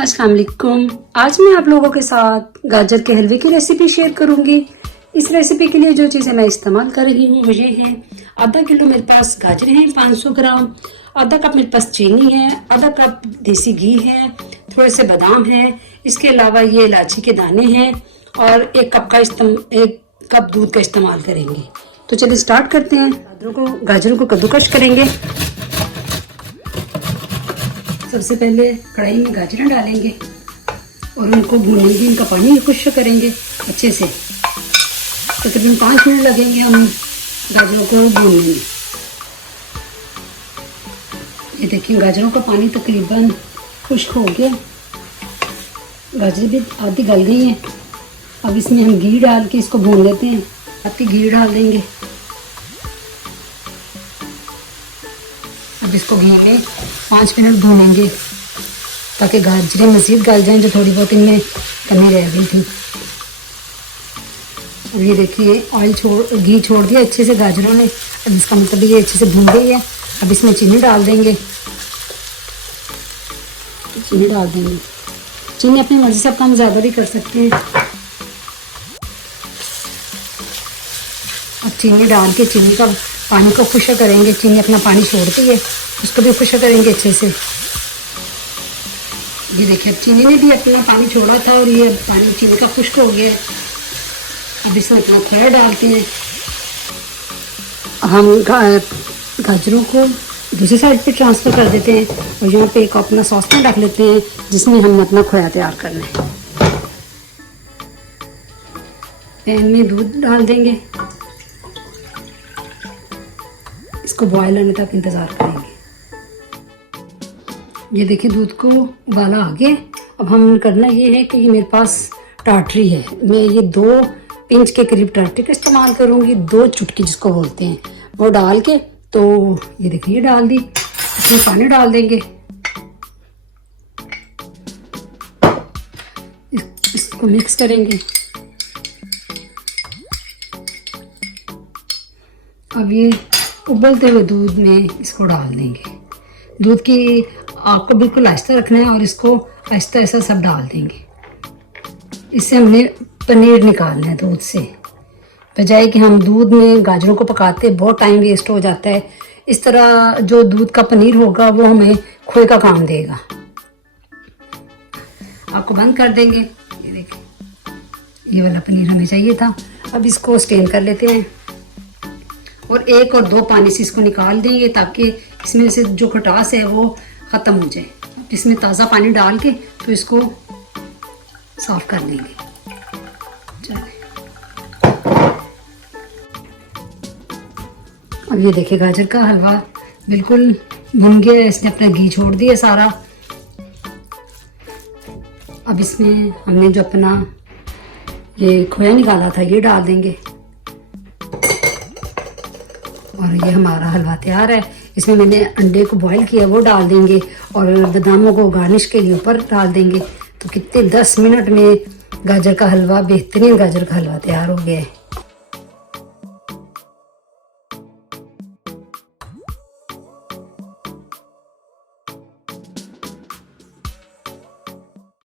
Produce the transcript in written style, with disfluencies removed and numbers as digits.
अस्सलाम वालेकुम। आज मैं आप लोगों के साथ गाजर के हलवे की रेसिपी शेयर करूंगी। इस रेसिपी के लिए जो चीज़ें मैं इस्तेमाल कर रही हूँ वो ये हैं। आधा किलो मेरे पास गाजर हैं 500 ग्राम, आधा कप मेरे पास चीनी है, आधा कप देसी घी है, थोड़े से बादाम हैं, इसके अलावा ये इलायची के दाने हैं और एक कप दूध का इस्तेमाल करेंगे। तो चलिए स्टार्ट करते हैं। गाजरों को कद्दूकस करेंगे। सबसे पहले कढ़ाई में गाजरें डालेंगे और उनको भूनेंगे, इनका पानी खुश्क करेंगे अच्छे से। तकरीबन 5 मिनट लगेंगे हम गाजरों को भूनने में। ये देखिए गाजरों का पानी तकरीबन खुश्क हो गया, गाजरें भी आधी गल गई हैं। अब इसमें हम घी डाल के इसको भून लेते हैं। आधी घी डाल देंगे। अब इसको घी में 5 मिनट भूनेंगे ताकि गाजरें मज़ीद गल जाएं जो थोड़ी बहुत इनमें कमी रह गई थी। अब ये देखिए घी छोड़ दिया अच्छे से गाजरों ने। अब इसका मतलब ये अच्छे से भून गई है। अब इसमें चीनी डाल देंगे। चीनी अपनी मर्ज़ी से आप कम ज़्यादा भी कर सकते हैं। अब चीनी डाल के चीनी का पानी को खुश्क करेंगे। चीनी अपना पानी छोड़ती है, उसको भी खुश्क करेंगे अच्छे से। ये देखिए अब चीनी ने भी अपना पानी छोड़ा था और ये पानी चीनी का खुश्क हो गया है। अब इसमें अपना खोया डालते हैं। हम गाजरों को दूसरी साइड पे ट्रांसफ़र कर देते हैं और यहाँ पे एक अपना सॉस पैन रख लेते हैं जिसमें हम अपना खोया तैयार करना है। पैन में दूध डाल देंगे, इसको बॉयल होने तक इंतज़ार करेंगे। ये देखिए दूध को उबाला आ गया। अब हम करना ये है कि ये मेरे पास टाटरी है, मैं ये 2 पिंच के करीब टाटरी का इस्तेमाल करूँगी। 2 चुटकी जिसको बोलते हैं वो डाल के, तो ये देखिए ये डाल दी। इसमें पानी डाल देंगे, इसको मिक्स करेंगे। अब ये उबलते हुए दूध में इसको डाल देंगे। दूध की आग को बिल्कुल आहिस्ता रखना है और इसको आहिस्ता आहिस्ता सब डाल देंगे। इससे हमने पनीर निकालना है दूध से, बजाय कि हम दूध में गाजरों को पकाते बहुत टाइम वेस्ट हो जाता है। इस तरह जो दूध का पनीर होगा वो हमें खोए का काम देगा। आग को बंद कर देंगे। ये देखिए ये वाला पनीर हमें चाहिए था। अब इसको स्टेन कर लेते हैं और 1 और 2 पानी से इसको निकाल देंगे ताकि इसमें से जो खटास है वो ख़त्म हो जाए। इसमें ताज़ा पानी डाल के तो इसको साफ़ कर लेंगे। चलिए अब ये देखिए गाजर का हलवा बिल्कुल भुन गया है, इसने अपना घी छोड़ दिया सारा। अब इसमें हमने जो अपना ये खोया निकाला था ये डाल देंगे और ये हमारा हलवा तैयार है। इसमें मैंने अंडे को बॉईल किया वो डाल देंगे और बादामों को गार्निश के लिए ऊपर डाल देंगे। तो कितने 10 मिनट में गाजर का हलवा, बेहतरीन गाजर का हलवा तैयार हो गया है।